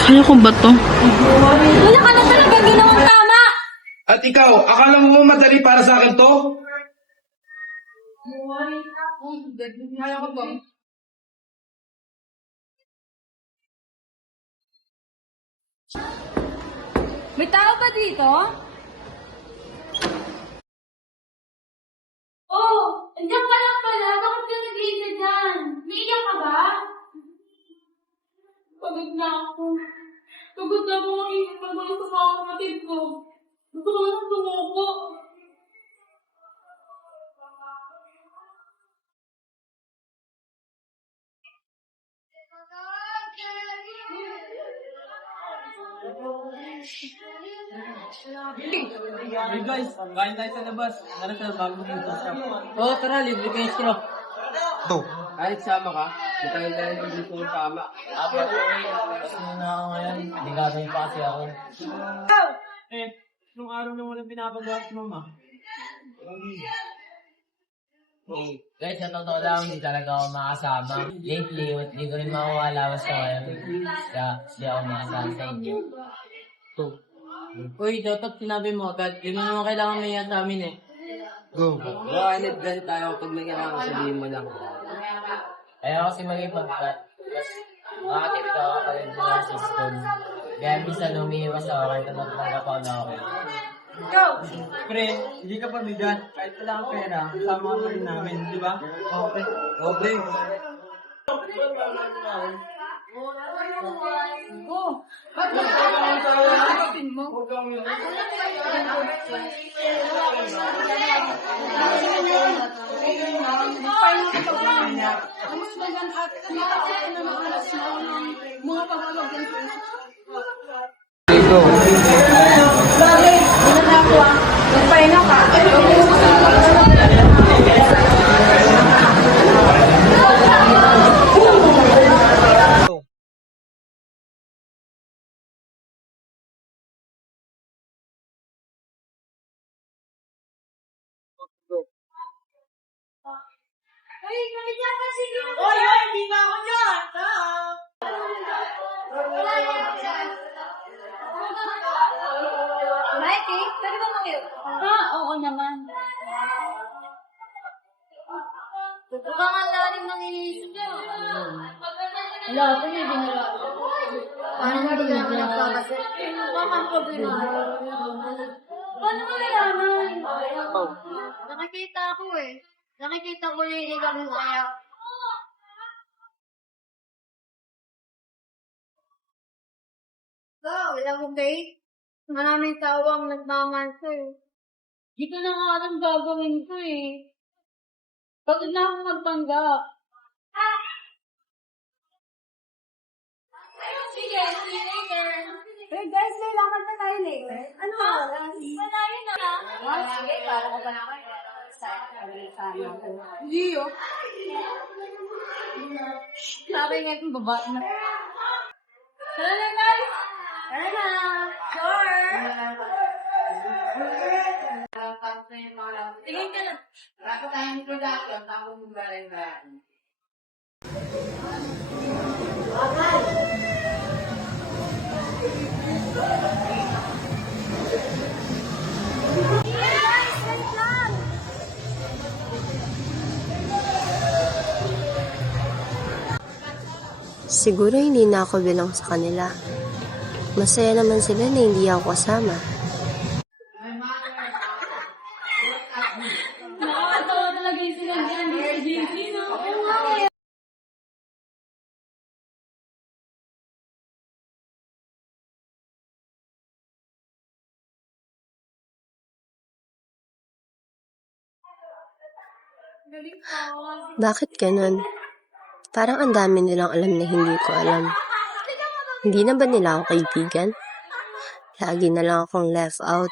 Kaya ko ba to? Wala ka na talaga ginawang tama! At ikaw, akala mo madali para sa akin to? Kaya ko ba? May tao ba dito? Oh, andiyan ka lang pala. Bakit ka nag-iisa dyan? Naiiyak ka ba? Pagod na ako. Pagod na ako ang isip pag wala sa mga kapatid ko. Gusto ko lang tumuko. Hey guys, kain tayo sa labas. Ano sa bago dito shop? Oo, tara, libre kayo straw. To. Kahit sama ka, matagal tayo ng dito ng tama. Apat. Kasi na ako ngayon, hindi gagawin pa kasi ako. Nung araw na walang pinapagawa si mama. Guys, sa totoo lang, hindi talaga ako makasama. Lately, hindi ko rin makawala sa ngayon. Kaya, hindi ako makasama sa inyo. Uy, dapat sinabi mo agad. Hindi mo naman kailangan may sa amin eh. Go. Baka ganit tayo pag may kailangan sabihin mo lang. Ayaw kasi maging pagkat. Tapos, makakatipid ako pa rin sa school. Kaya minsan umiiwas ako kahit tanggap ako na okay. Pre, hindi ka pabigat. Kahit wala kang pera, kasama ka pa rin namin, di ba? Okay. Okay. Ba't nakakapin mo? Mas maganda at nakakaya na maalas na ng mga pagkakagyan ko. Bakit? Ano na ako ah? Magpahinga ka. Ay, nandiyan ka sige. Oy, hindi na ako dyan! Mikey, pwede ba mag-iyo? Oo naman. Baka nga lalim ng iniisip niya. Wala, ito may ginawa. Paano nga rin naman nagkakasip? Baka ang problema. Paano mo nalaman? Nakikita ako eh. Nakikita ko yung iligang kaya. Walang okay? Maraming tao ang nagmaman ko eh. Di ko na nga alam gagawin ko eh. Pagod na akong magpanggap. Sige, see you later. Hey guys, kailangan na tayo later. Ano? Malayo na. Sige, para ko pa na ako. Hindi yun. Sabi nga itong babae na. Tara na guys! Tara na! Sure! Tingin ka na. Bago tayong production, tapos mong balay-balay. Siguro hindi na ako bilang sa kanila. Masaya naman sila na hindi ako kasama. Nakakatawa talaga yung sinagyan ni JC, no? Bakit ganun? Parang ang dami nilang alam na hindi ko alam. Hindi na ba nila ako kaibigan? Lagi na lang akong left out.